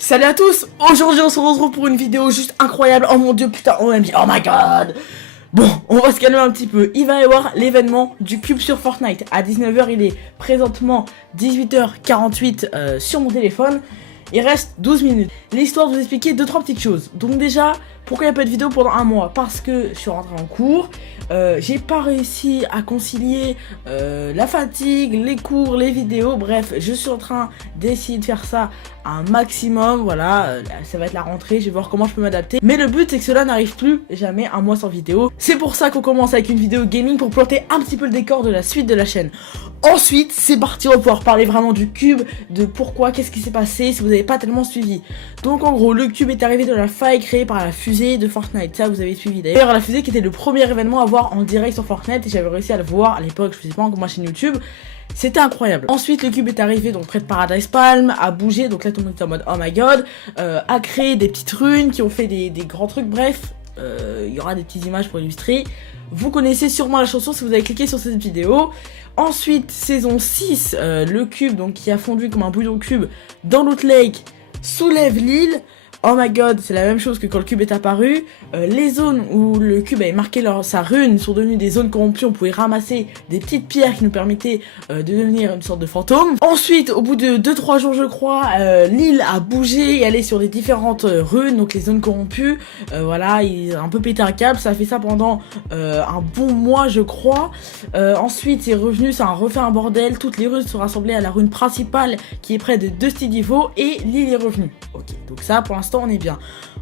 Salut à tous, aujourd'hui on se retrouve pour une vidéo juste incroyable. Oh mon dieu, putain, OMG, oh my god. Bon, on va se calmer un petit peu. Il va y avoir l'événement du cube sur Fortnite. À 19 h, il est présentement 18 h 48 sur mon téléphone. Il reste 12 minutes. L'histoire de vous expliquer 2-3 petites choses. Donc déjà, pourquoi il n'y a pas de vidéo pendant un mois? Parce que je suis rentré en cours, j'ai pas réussi à concilier la fatigue, les cours, les vidéos, bref, je suis en train d'essayer de faire ça un maximum, voilà, ça va être la rentrée, je vais voir comment je peux m'adapter. Mais le but c'est que cela n'arrive plus jamais un mois sans vidéo. C'est pour ça qu'on commence avec une vidéo gaming pour planter un petit peu le décor de la suite de la chaîne. Ensuite, c'est parti, on va pouvoir parler vraiment du cube, de pourquoi, qu'est-ce qui s'est passé, si vous n'avez pas tellement suivi. Donc en gros, le cube est arrivé de la faille créée par la fusée de Fortnite, ça vous avez suivi d'ailleurs. La fusée qui était le premier événement à voir en direct sur Fortnite et j'avais réussi à le voir à l'époque, je faisais pas encore ma chaîne YouTube. C'était incroyable. Ensuite, le cube est arrivé donc près de Paradise Palm, a bougé, donc là tout le monde était en mode oh my god, a créé des petites runes qui ont fait des grands trucs, bref, il y aura des petites images pour illustrer. Vous connaissez sûrement la chanson si vous avez cliqué sur cette vidéo. Ensuite, saison 6, le cube donc qui a fondu comme un bouillon cube dans Loot Lake soulève l'île. Oh my god, c'est la même chose que quand le cube est apparu. Les zones où le cube avait marqué sa rune sont devenues des zones corrompues. On pouvait ramasser des petites pierres qui nous permettaient de devenir une sorte de fantôme. Ensuite, au bout de 2-3 jours je crois, l'île a bougé et allé sur des différentes runes, donc les zones corrompues. Voilà, il a un peu pété un câble. Ça a fait ça pendant un bon mois je crois. Ensuite c'est revenu, ça a refait un bordel. Toutes les runes sont rassemblées à la rune principale qui est près de 2 styles niveau et l'île est revenue. Ok, donc ça pour l'instant on est bien.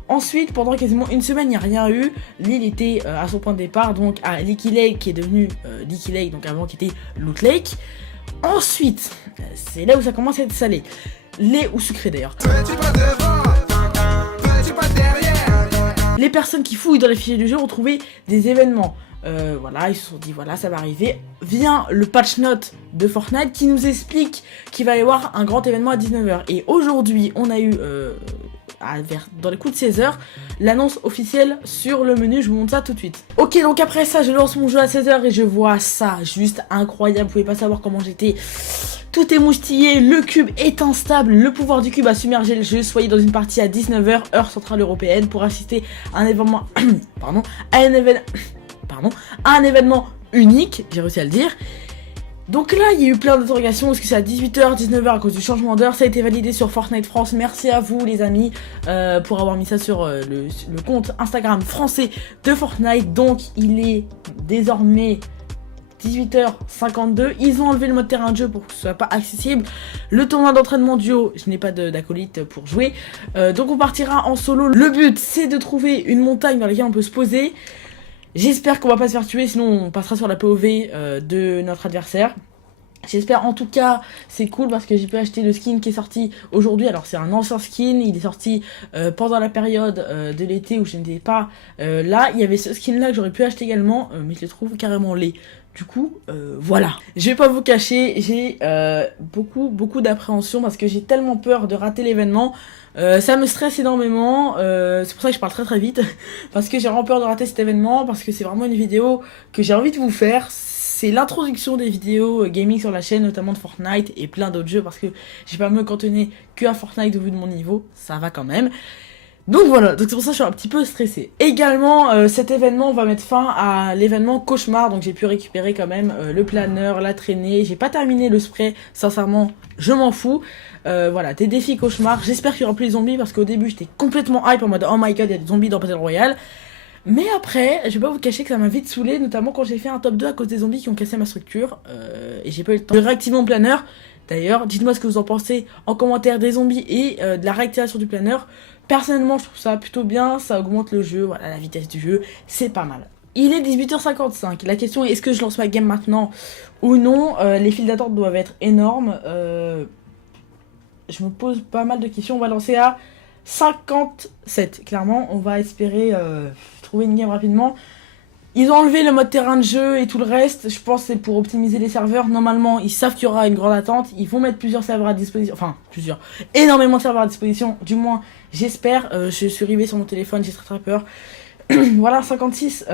Ensuite, pendant quasiment une semaine, il n'y a rien eu. L'île était à son point de départ, donc à Leaky Lake, qui est devenu Leaky Lake, donc avant qui était Loot Lake. Ensuite, c'est là où ça commence à être salé. Lait ou sucré d'ailleurs. Les personnes qui fouillent dans les fichiers du jeu ont trouvé des événements. Voilà, ils se sont dit voilà, ça va arriver. Vient le patch note de Fortnite qui nous explique qu'il va y avoir un grand événement à 19 h. Et aujourd'hui, on a eu dans les coups de 16 h l'annonce officielle sur le menu. Je vous montre ça tout de suite. Ok, donc après ça, je lance mon jeu à 16 h et je vois ça, juste incroyable. Vous pouvez pas savoir comment j'étais. Tout est moustillé, le cube est instable, le pouvoir du cube a submergé le jeu. Soyez dans une partie à 19 h, heure centrale européenne, pour assister à un événement pardon, à un événement unique, j'ai réussi à le dire. Donc là, il y a eu plein d'interrogations. Est-ce que c'est à 18 h, 19 h à cause du changement d'heure? Ça a été validé sur Fortnite France. Merci à vous, les amis, pour avoir mis ça sur le compte Instagram français de Fortnite. Donc, il est désormais 18 h 52. Ils ont enlevé le mode terrain de jeu pour que ce soit pas accessible. Le tournoi d'entraînement duo, je n'ai pas d'acolyte pour jouer. Donc, on partira en solo. Le but, c'est de trouver une montagne dans laquelle on peut se poser. J'espère qu'on va pas se faire tuer, sinon on passera sur la POV de notre adversaire. J'espère en tout cas, c'est cool parce que j'ai pu acheter le skin qui est sorti aujourd'hui. Alors c'est un ancien skin, il est sorti pendant la période de l'été où je n'étais pas là. Il y avait ce skin là que j'aurais pu acheter également, mais je le trouve carrément laid. Du coup, voilà. Je vais pas vous cacher, j'ai beaucoup d'appréhension parce que j'ai tellement peur de rater l'événement. Ça me stresse énormément, c'est pour ça que je parle très vite, parce que j'ai vraiment peur de rater cet événement, parce que c'est vraiment une vidéo que j'ai envie de vous faire. C'est l'introduction des vidéos gaming sur la chaîne, notamment de Fortnite et plein d'autres jeux, parce que j'ai pas me cantonner que à Fortnite au vu de mon niveau, ça va quand même. Donc voilà, donc c'est pour ça que je suis un petit peu stressée. Également, cet événement va mettre fin à l'événement cauchemar, donc j'ai pu récupérer quand même le planeur, la traînée. J'ai pas terminé le spray, sincèrement, je m'en fous. Voilà, des défis cauchemar. J'espère qu'il y aura plus de zombies parce qu'au début j'étais complètement hype en mode oh my god, il y a des zombies dans Battle Royale. Mais après, je vais pas vous cacher que ça m'a vite saoulé, notamment quand j'ai fait un top 2 à cause des zombies qui ont cassé ma structure. Et j'ai pas eu le temps de réactiver mon planeur. D'ailleurs, dites-moi ce que vous en pensez en commentaire des zombies et de la réactivation du planeur. Personnellement, je trouve ça plutôt bien, ça augmente le jeu, voilà, la vitesse du jeu, c'est pas mal. Il est 18 h 55, la question est est-ce que je lance ma game maintenant ou non? Les files d'attente doivent être énormes. Je me pose pas mal de questions, on va lancer à 57, clairement, on va espérer trouver une game rapidement. Ils ont enlevé le mode terrain de jeu et tout le reste, je pense que c'est pour optimiser les serveurs. Normalement, ils savent qu'il y aura une grande attente, ils vont mettre plusieurs serveurs à disposition, enfin, énormément de serveurs à disposition, du moins, j'espère. Je suis arrivé sur mon téléphone, j'ai très peur. Voilà, 56,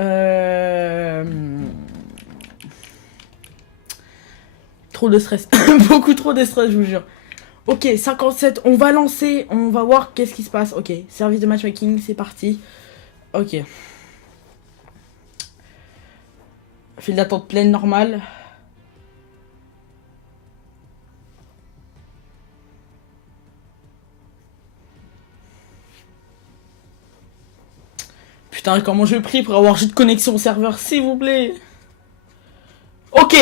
trop de stress, beaucoup trop de stress, je vous jure. Ok, 57, on va lancer, on va voir qu'est-ce qui se passe. Ok, service de matchmaking, c'est parti. Ok. File d'attente pleine normale. Putain, comment je prie pour avoir juste de connexion au serveur, s'il vous plaît. Ok,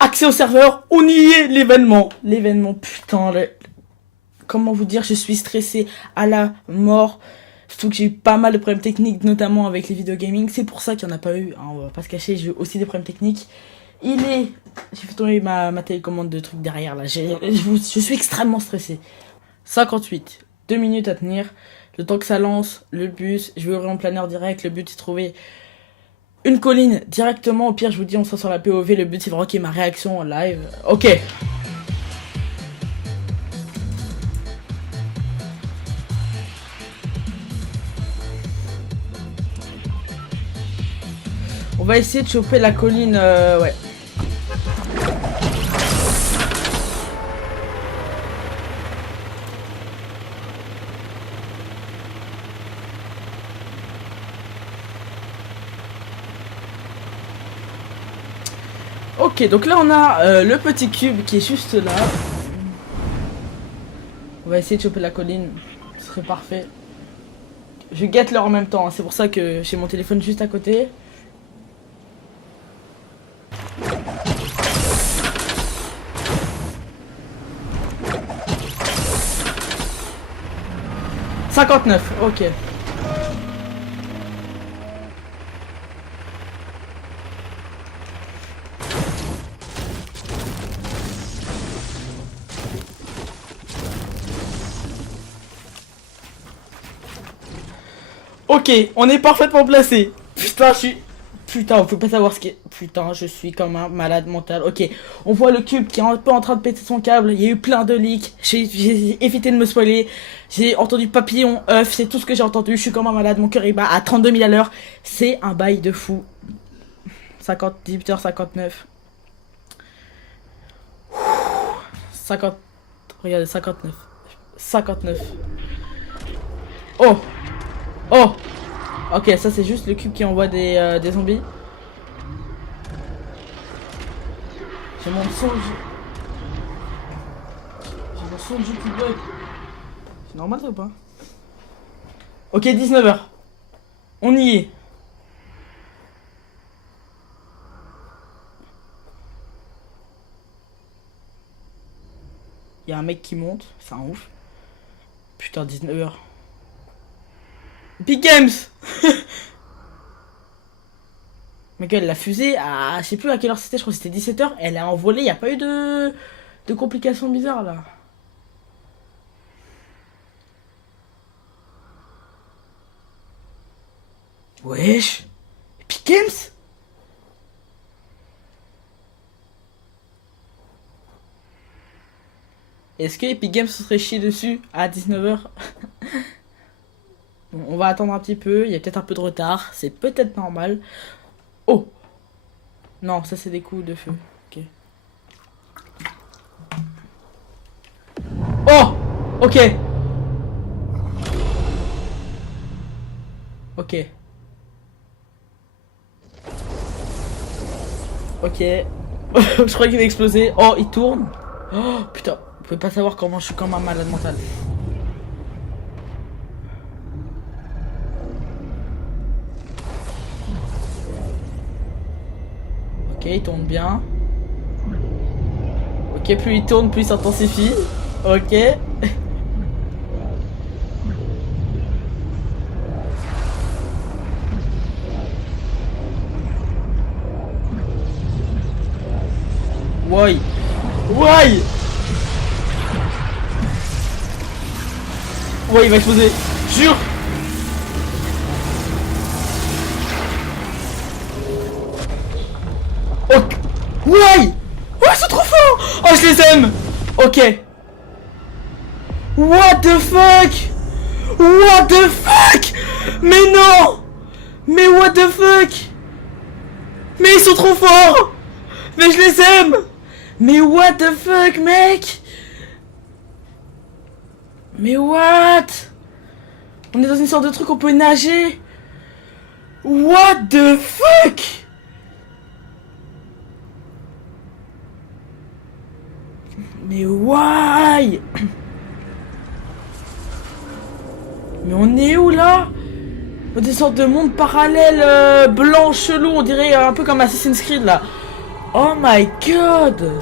accès au serveur, on y est, l'événement. L'événement, putain, comment vous dire, je suis stressé à la mort. Surtout que j'ai eu pas mal de problèmes techniques, notamment avec les vidéos gaming. C'est pour ça qu'il n'y en a pas eu, hein, on va pas se cacher, j'ai eu aussi des problèmes techniques. J'ai fait tomber ma télécommande de trucs derrière là, je suis extrêmement stressé. 58, 2 minutes à tenir. Le temps que ça lance, le bus, je vais ouvrir mon planeur direct. Le but c'est de trouver une colline directement. Au pire, je vous dis, on sort sur la POV. Le but c'est de rocker ma réaction en live. Ok. On va essayer de choper la colline, ouais. Ok, donc là on a le petit cube qui est juste là. On va essayer de choper la colline, ce serait parfait. Je guette l'heure en même temps, hein. C'est pour ça que j'ai mon téléphone juste à côté. « 59, ok. Ok, on est parfaitement placé. Putain, Putain, on peut pas savoir ce qui est... Putain, je suis comme un malade mental. Ok, on voit le cube qui est un peu en train de péter son câble. Il y a eu plein de leaks. J'ai évité de me spoiler. J'ai entendu papillon, œuf, c'est tout ce que j'ai entendu. Je suis comme un malade, mon cœur il bat à 32 000 à l'heure. C'est un bail de fou. 18h59. 50... Regardez, 59. 59. Oh! Oh! Ok, ça c'est juste le cube qui envoie des zombies. J'ai mon son... J'ai mon son de jeu qui bug. C'est normal ça ou pas? Ok, 19h. On y est. Il y a un mec qui monte, c'est un ouf. Putain, 19h. Epic Games. Mais qu'elle l'a fusée à... Je sais plus à quelle heure c'était, je crois que c'était 17h. Elle a envolé, il n'y a pas eu de complications bizarres là. Wesh. Epic Games. Est-ce que Epic Games se serait chié dessus à 19h? Bon, on va attendre un petit peu, il y a peut-être un peu de retard, c'est peut-être normal. Oh! Non, ça c'est des coups de feu. Ok. Oh! Ok. Ok. Ok. Je crois qu'il va exploser. Oh, il tourne. Oh, putain. Vous pouvez pas savoir comment je suis comme un malade mental. Ok, il tourne bien. Ok, plus il tourne, plus il s'intensifie. Ok. Why? Why? Ouais, il va exploser. Jure. Ok. Why? Oh, ils sont trop forts. Oh, je les aime. Ok. What the fuck? What the fuck? Mais non. Mais what the fuck? Mais ils sont trop forts. Mais je les aime. Mais what the fuck, mec? Mais what? On est dans une sorte de truc, on peut nager. What the fuck? Mais why? Mais on est où là? Dans des sortes de mondes parallèles blancs chelous, on dirait un peu comme Assassin's Creed là. Oh my god.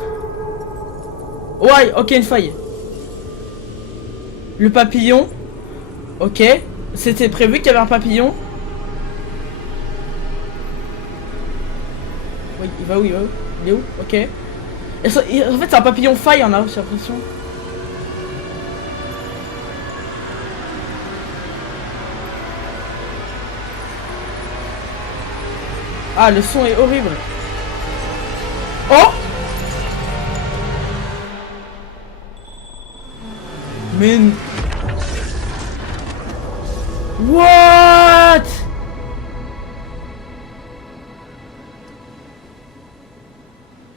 Ouais, ok, une faille. Le papillon. Ok. C'était prévu qu'il y avait un papillon. Oui, il va où? Il va où? Il est où? Ok. En fait, c'est un papillon faille, on a, j'ai l'impression. Ah, le son est horrible. Oh! Mais... What?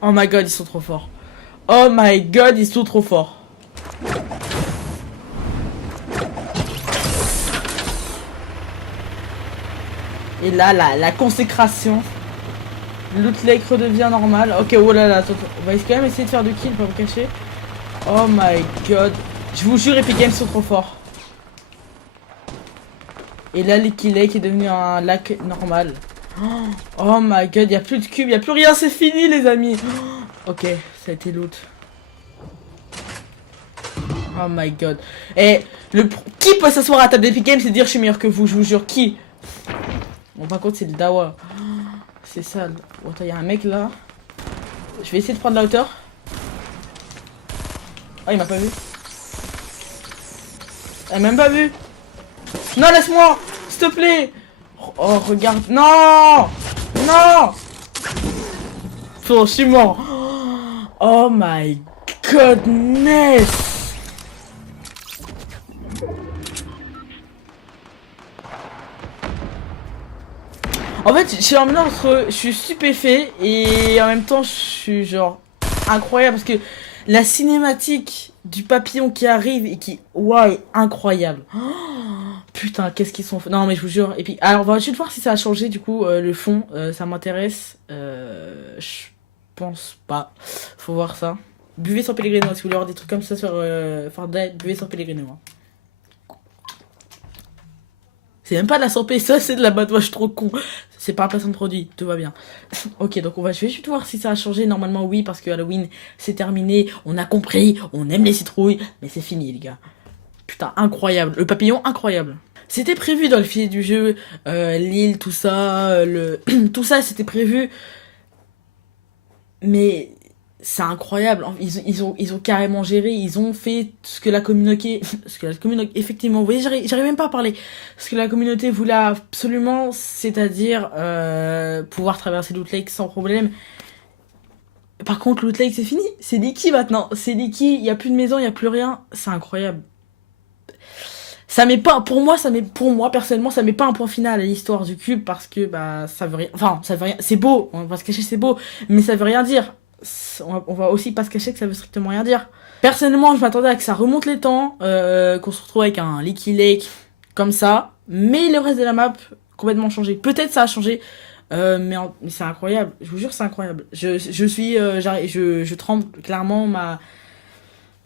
Oh my god, ils sont trop forts. Oh my god, ils sont trop forts. Et là, la consécration. Loot Lake redevient normal. Ok, oh là là, attends, on va quand même essayer de faire du kill, pas vous cacher. Oh my god. Je vous jure, Epic Games sont trop forts. Et là, Licky Lake est devenu un lac normal. Oh my god, y a plus de cubes, y a plus rien, c'est fini les amis. Ok, ça a été loot. Oh my god. Et qui peut s'asseoir à la table d'Epic Games et dire je suis meilleur que vous, je vous jure, qui? Bon, par contre, c'est le Dawa. C'est sale. Oh, attends, y a un mec là. Je vais essayer de prendre la hauteur. Oh, il m'a pas vu. Elle m'a même pas vu. Non, laisse-moi, s'il te plaît. Oh, regarde. Non. Non. Oh, je suis mort. Oh my goodness. En fait, je suis en mélange entre je suis stupéfait et en même temps je suis genre incroyable parce que la cinématique du papillon qui arrive et qui waouh est incroyable. Oh, putain, qu'est-ce qu'ils sont. Non mais je vous jure. Et puis alors on va juste voir si ça a changé du coup le fond, ça m'intéresse. Je pense pas. Faut voir ça. Buvez sans Pellegrino si vous voulez avoir des trucs comme ça sur Fortnite, buvez sans Pellegrino. Hein. C'est même pas de la santé, ça c'est de la batte, moi je suis trop con. C'est pas un placement de produit, tout va bien. Ok, donc je vais juste voir si ça a changé. Normalement oui, parce que Halloween c'est terminé, on a compris, on aime les citrouilles, mais c'est fini les gars. Putain, incroyable, le papillon incroyable. C'était prévu dans le filet du jeu, l'île, tout ça, tout ça c'était prévu. Mais c'est incroyable, ils ont carrément géré, ils ont fait ce que la communauté, effectivement, vous voyez, j'arrive même pas à parler, ce que la communauté voulait absolument, c'est-à-dire pouvoir traverser Loot Lake sans problème. Par contre, Loot Lake c'est fini, c'est liquide maintenant, c'est liquide, il n'y a plus de maison, il n'y a plus rien, c'est incroyable. Ça met pas, pour moi personnellement, ça met pas un point final à l'histoire du cube parce que bah ça veut rien, enfin ça veut rien, c'est beau, on va pas se cacher, c'est beau, mais ça veut rien dire. On va aussi pas se cacher que ça veut strictement rien dire. Personnellement, je m'attendais à que ça remonte les temps, qu'on se retrouve avec un Licky Lake comme ça, mais le reste de la map complètement changé. Peut-être ça a changé, mais c'est incroyable. Je vous jure, c'est incroyable. Je tremble clairement.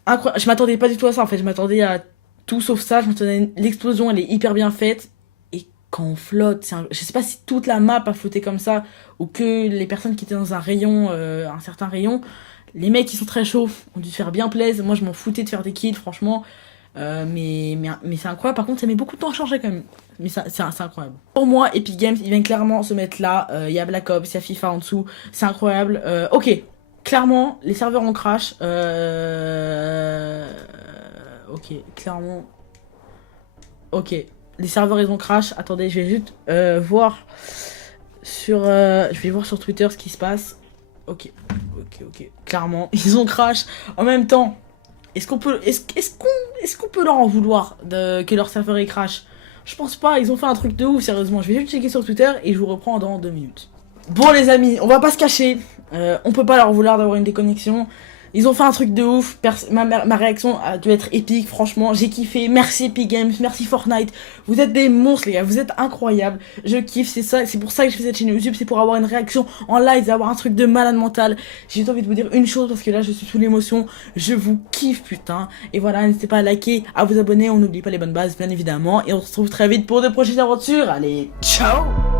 Je m'attendais pas du tout à ça en fait. Je m'attendais à tout sauf ça. Je m'attendais à l'explosion, elle est hyper bien faite. Et quand on flotte, je sais pas si toute la map a flotté comme ça ou que les personnes qui étaient dans un rayon, un certain rayon, les mecs qui sont très chauds ont dû se faire bien plaisir. Moi je m'en foutais de faire des kills franchement. Mais c'est incroyable. Par contre ça met beaucoup de temps à changer quand même. Mais c'est incroyable. Pour moi Epic Games ils viennent clairement se mettre là. Il y a Black Ops, il y a FIFA en dessous. C'est incroyable. Ok. Clairement les serveurs ont crash. Ok. Clairement. Ok. Les serveurs ils ont crash. Attendez je vais juste voir sur... je vais voir sur Twitter ce qui se passe. Ok. Clairement ils ont crash. En même temps... Est-ce qu'on peut leur en vouloir que leur serveur est crash? Je pense pas, ils ont fait un truc de ouf, sérieusement. Je vais juste checker sur Twitter et je vous reprends dans 2 minutes. Bon les amis, on va pas se cacher. On peut pas leur vouloir d'avoir une déconnexion. Ils ont fait un truc de ouf, ma réaction a dû être épique, franchement, j'ai kiffé, merci Epic Games, merci Fortnite, vous êtes des monstres les gars, vous êtes incroyables, je kiffe, c'est ça, c'est pour ça que je fais cette chaîne YouTube, c'est pour avoir une réaction en live, avoir un truc de malade mental. J'ai juste envie de vous dire une chose parce que là je suis sous l'émotion, je vous kiffe putain, et voilà, n'hésitez pas à liker, à vous abonner, on n'oublie pas les bonnes bases bien évidemment, et on se retrouve très vite pour de prochaines aventures, allez, ciao.